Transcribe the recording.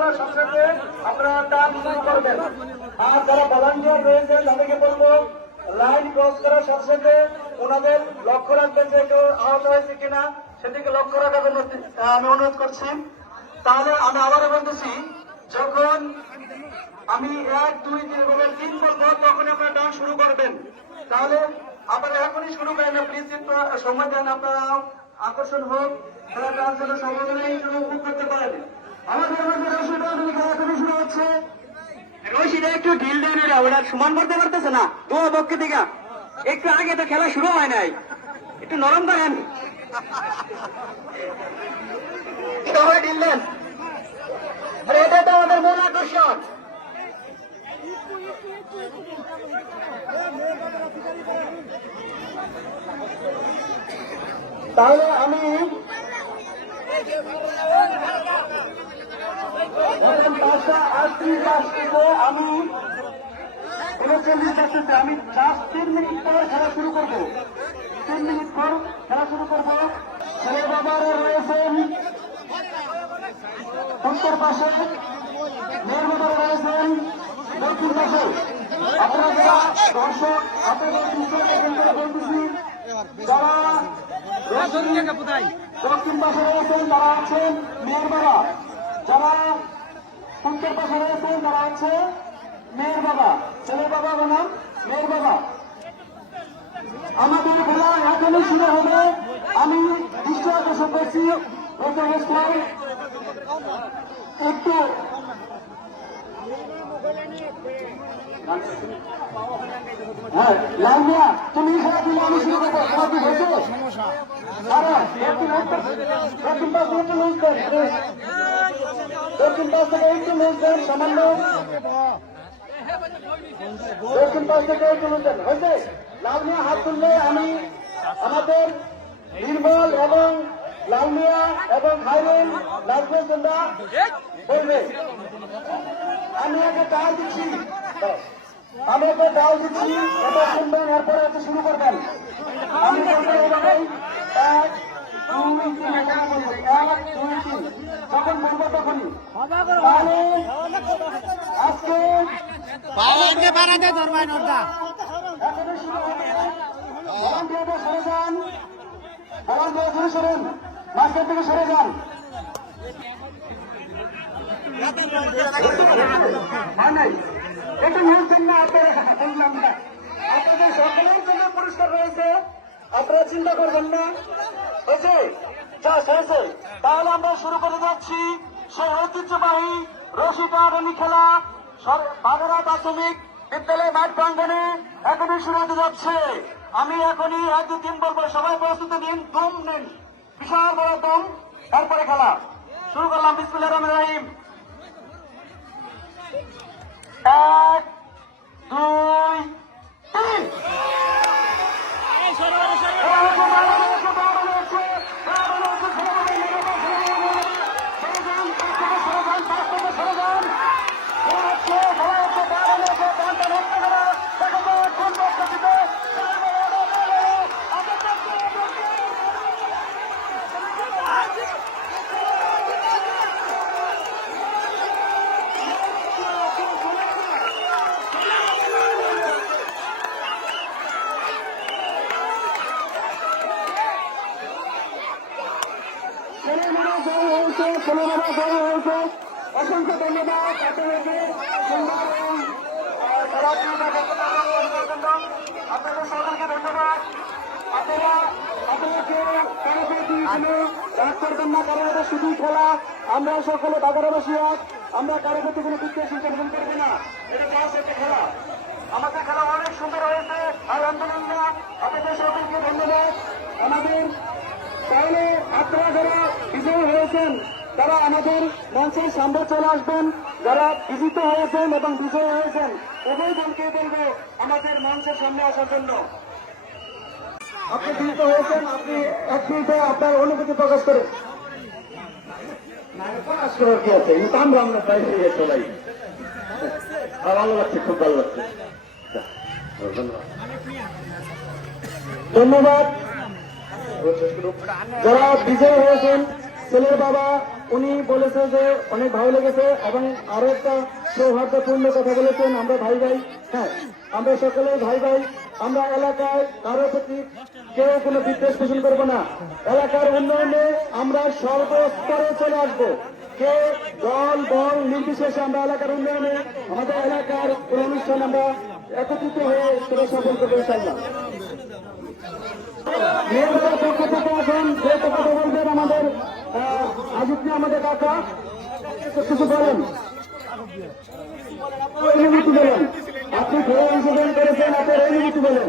করার সাথে আপনারা টান শুরু করবেন। আর যারা ভলান্টিয়ার রয়েছে, তাদেরকে বলব লাইন ক্রস করার সাথে সাথে ওনাদের লক্ষ্য রাখবেন যে কেউ আহত হয়েছে কিনা, সেদিকে লক্ষ্য রাখার জন্য আমি অনুরোধ করছি। তাহলে আমি আবারও বলতেছি, যখন আমি এক, দুই, তিন বলে তিন বলব, তখন আপনারা ডান্স শুরু করবেন। তাহলে আপনারা এখনই শুরু করেন না প্লিজ সময় দেন, আপনারা আকর্ষণ হোক, তারা ডান্স যেন সমাধানে উপভোগ করতে পারেন। একটু ঢিল ওটা সমান করতে পারতেছে না। তোমার পক্ষে থেকে একটু আগে তো খেলা শুরু হয় নাই। একটু নরম করেন। সবাই এটা তো আমাদের মূল আকর্ষণ। তাহলে আমি পাঁচটা আটত্রিশ আসতেছে আমি উনচল্লিশ আসতেছে আমি জাস্ট তিন মিনিট পর খেলা শুরু করব। তিন মিনিট পর খেলা শুরু করব। ছেলে বাবারা রয়েছেন উত্তর পাশে মেয়ের বাবারা রয়েছেন দক্ষিণ পাশে আপনারা দর্শক, আপনাদের বলতেছি, যারা দক্ষিণ পাশে রয়েছেন তারা আছেন, মেয়ের বাবা, যারা উত্তর পাশে রয়েছেন তারা আছে মেয়ের বাবা, ছেলের বাবা বনাম মেয়ের বাবা। আমাদের খেলা এখনই শুরু হবে। আমি দৃষ্টি আকর্ষণ করছি একটু হ্যাঁ তুমি আমি শুরু করব আরে, একটু দক্ষিণ পাশ একটু থেকে একটু লুজ সামান্য। দক্ষিণ পাশ থেকে একটু লুজ দেন। হয়েছে? লাল মিয়া হাত তুললে আমি আমাদের নির্মল এবং লাল মিয়া এবং খাইরুল লালমিয়া চন্দা বলবে। আমি আগে ডাল দিচ্ছি। আমি ওকে ডাল দিচ্ছি এটা শুনবেন এরপরে হচ্ছে শুরু করবেন। আমি বলব এক, দুই এক দুই যখন বলব তখনই তাহলে আজকে পাওয়ারকে বাড়াতে ধরবেন ওটা এখনই শুরু হবে ভলান্টিয়ারদের সরে যান ভলান্টিয়ার সরে সরেন মাঝখান থেকে সরে যান হয় এটা নিয়েছেন না আপনারা বললাম না আপনাদের সকলের জন্য পুরস্কার রয়েছে। আপনারা চিন্তা করবেন না। হয়েছে? যা হয়েছে তাহলে আমরা শুরু করে যাচ্ছি সেই ঐতিহ্যবাহী রশি টানি খেলা। বাগেরা প্রাথমিক বিদ্যালয় মাঠ প্রাঙ্গনে এখনই শুরু হতে যাচ্ছে। আমি এখনই এক দু তিন বলব, সবাই প্রস্তুতি নিন দুম নিন। বিশাল বড় দুম তারপরে খেলা। শুরু করলাম বিসমুল্লাহ রহমান রহিম। এক, দুই, তিন। হয়েছে ছেলেমেয়েরা জয় হয়েছে অসংখ্য ধন্যবাদ। আপনাদেরকে সুন্দর আপনাদের সকলকে ধন্যবাদ। আপনারা, আপনাদেরকে রাগ করবেন না কারণ এটা শুধুই খেলা। আমরা সকলে বাজারবাসী এক। আমরা কারও প্রতি কোনো বিদ্বেষ উদযাপন করব না। এটা জাস্ট একটা খেলা। আমাদের খেলা অনেক সুন্দর হয়েছে। আলহামদুলিল্লাহ। আপনাদের সকলকে ধন্যবাদ। আমাদের তাহলে আপনারা যারা বিজয়ী হয়েছেন তারা আমাদের মঞ্চের সামনে চলে আসবেন, যারা বিজিত হয়েছেন এবং বিজয়ী হয়েছেন, উভয় দলকে বলব আমাদের মঞ্চের সামনে আসার জন্য। আপনি বিজিত হয়েছেন, আপনি এক মিনিটে আপনার অনুভূতি প্রকাশ করেন। ধন্যবাদ। যারা বিজয় হয়েছেন, ছেলের বাবা উনি বলেছে যে অনেক ভালো লেগেছে এবং আরও একটা সৌহার্দ্যপূর্ণ কথা বলেছেন, আমরা ভাই ভাই হ্যাঁ আমরা সকলে ভাই ভাই, আমরা এলাকায় কারও প্রতি কেউ কোনো বিদ্বেষ পোষণ করব না। এলাকার উন্নয়নে আমরা সর্বস্তরে চলে আসব। কে দল, বল, নির্বিশেষে আমরা এলাকার উন্নয়নে, আমাদের এলাকার কোনো অনুষ্ঠান আমরা একত্রিত হয়ে সেটা সফল করব ইনশাল্লাহ মেয়েদের পক্ষ থেকে এখন যে কথা বলবেন আমাদের কাকা কিছু বলেন। অনুভূতি বলেন আপনি ঘরে অংশগ্রহণ করেছেন আপনার অনুভূতি বলেন